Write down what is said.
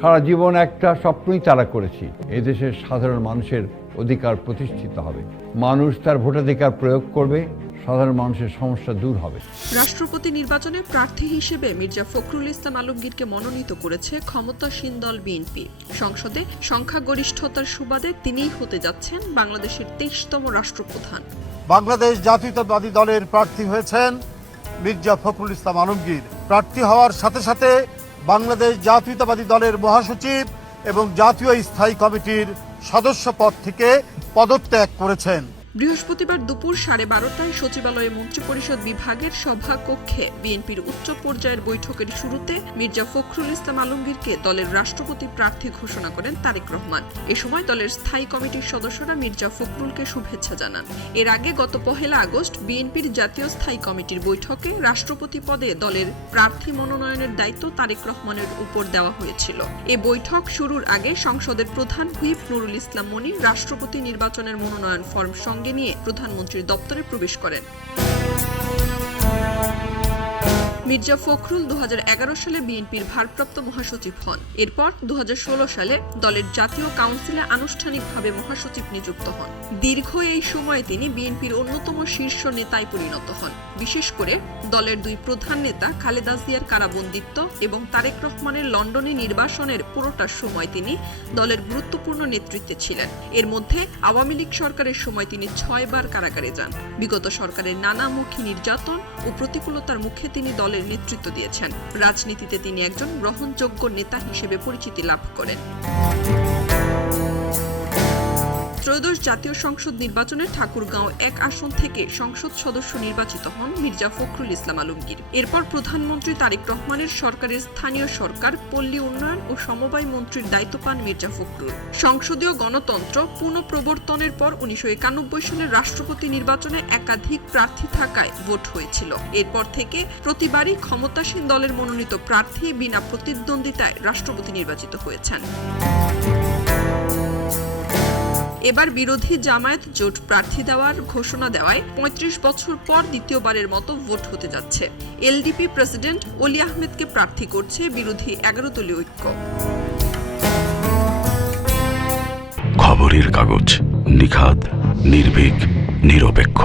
সারা জীবন একটা স্বপ্নই তারা করেছি, এদেশের সাধারণ মানুষের অধিকার প্রতিষ্ঠিত হবে, মানুষ তার ভোটাধিকার প্রয়োগ করবে, সাধারণ মানুষের সমস্যা দূর হবে। রাষ্ট্রপতি নির্বাচনে প্রার্থী হিসেবে মির্জা ফখরুল ইসলাম আলমগীরকে মনোনীত করেছে ক্ষমতাসীন দল বিএনপি। সংসদে সংখ্যাগরিষ্ঠতার সুবাদে তিনিই হতে যাচ্ছেন বাংলাদেশের 23তম রাষ্ট্রপ্রধান। বাংলাদেশ জাতীয়তাবাদী দলের প্রার্থী হয়েছেন মির্জা ফখরুল ইসলাম আলমগীর। প্রার্থী হওয়ার সাথে সাথে বাংলাদেশ জাতীয়তাবাদী দলের মহাসচিব এবং জাতীয় স্থায়ী কমিটির সদস্য পদ থেকে পদত্যাগ করেছেন। বৃহস্পতিবার দুপুর 12:30টায় সচিবালয়ে মন্ত্রিপরিষদ বিভাগের সভাকক্ষে বিএনপির উচ্চ পর্যায়ের বৈঠকের শুরুতে মির্জা ফখরুল ইসলাম আলমগীরকে দলের রাষ্ট্রপতি প্রার্থী ঘোষণা করেন তারেক রহমান। এ সময় দলের স্থায়ী কমিটির সদস্যরা মির্জা ফখরুলকে শুভেচ্ছা জানান। এর আগে গত 1 আগস্ট বিএনপির জাতীয় স্থায়ী কমিটির বৈঠকে রাষ্ট্রপতি পদে দলের প্রার্থী মনোনয়নের দায়িত্ব তারেক রহমানের উপর দেওয়া হয়েছিল। এ বৈঠক শুরুর আগে সংসদের প্রধান হুইপ নুরুল ইসলাম মনি রাষ্ট্রপতি নির্বাচনের মনোনয়ন ফর্ম সঙ্গে নিয়ে প্রধানমন্ত্রীর দপ্তরে প্রবেশ করেন। মির্জা ফখরুল 2011 সালে বিএনপির ভারপ্রাপ্ত মহাসচিব হন। এরপর 2016 সালে দলের জাতীয় কাউন্সিলে আনুষ্ঠানিকভাবে মহাসচিব নিযুক্ত হন। দীর্ঘ এই সময়ে তিনি বিএনপির অন্যতম শীর্ষ নেতায় পরিণত হন। বিশেষ করে দলের দুই প্রধান নেতা খালেদা জিয়ার কারাবন্দিত্ব এবং তারেক রহমানের লন্ডনে নির্বাসনের পুরোটা সময় তিনি দলের গুরুত্বপূর্ণ নেতৃত্বে ছিলেন। এর মধ্যে আওয়ামী লীগ সরকারের সময় তিনি 6 বার কারাগারে যান। বিগত সরকারের নানামুখী নির্যাতন ও প্রতিকূলতার মুখে তিনি দলের নেতৃত্ব দিয়েছেন। রাজনীতিতে তিনি একজন গ্রহণযোগ্য নেতা হিসেবে পরিচিতি লাভ করেন। ত্রয়োদশ জাতীয় সংসদ নির্বাচনে ঠাকুরগাঁও 1 আসন থেকে সংসদ সদস্য নির্বাচিত হন মির্জা ফখরুল ইসলাম আলমগীর। এরপর প্রধানমন্ত্রী তারেক রহমানের সরকারের স্থানীয় সরকার, পল্লী উন্নয়ন ও সমবায় মন্ত্রীর দায়িত্ব পান মির্জা ফখরুল। সংসদীয় গণতন্ত্র পুনঃপ্রবর্তনের পর 1991 সালের রাষ্ট্রপতি নির্বাচনে একাধিক প্রার্থী থাকায় ভোট হয়েছিল। এরপর থেকে প্রতিবারই ক্ষমতাসীন দলের মনোনীত প্রার্থী বিনা প্রতিদ্বন্দ্বিতায় রাষ্ট্রপতি নির্বাচিত হয়েছেন। এবার বিরোধী জামায়াত জোট প্রার্থী দেওয়ার ঘোষণা দেওয়ায় 35 বছর পর দ্বিতীয়বারের মতো ভোট হতে যাচ্ছে। এলডিপি প্রেসিডেন্ট অলি আহমেদকে প্রার্থী করছে বিরোধী 11 দলীয় ঐক্য। খবরের কাগজ, নিখাদ, নির্ভীক, নিরপেক্ষ।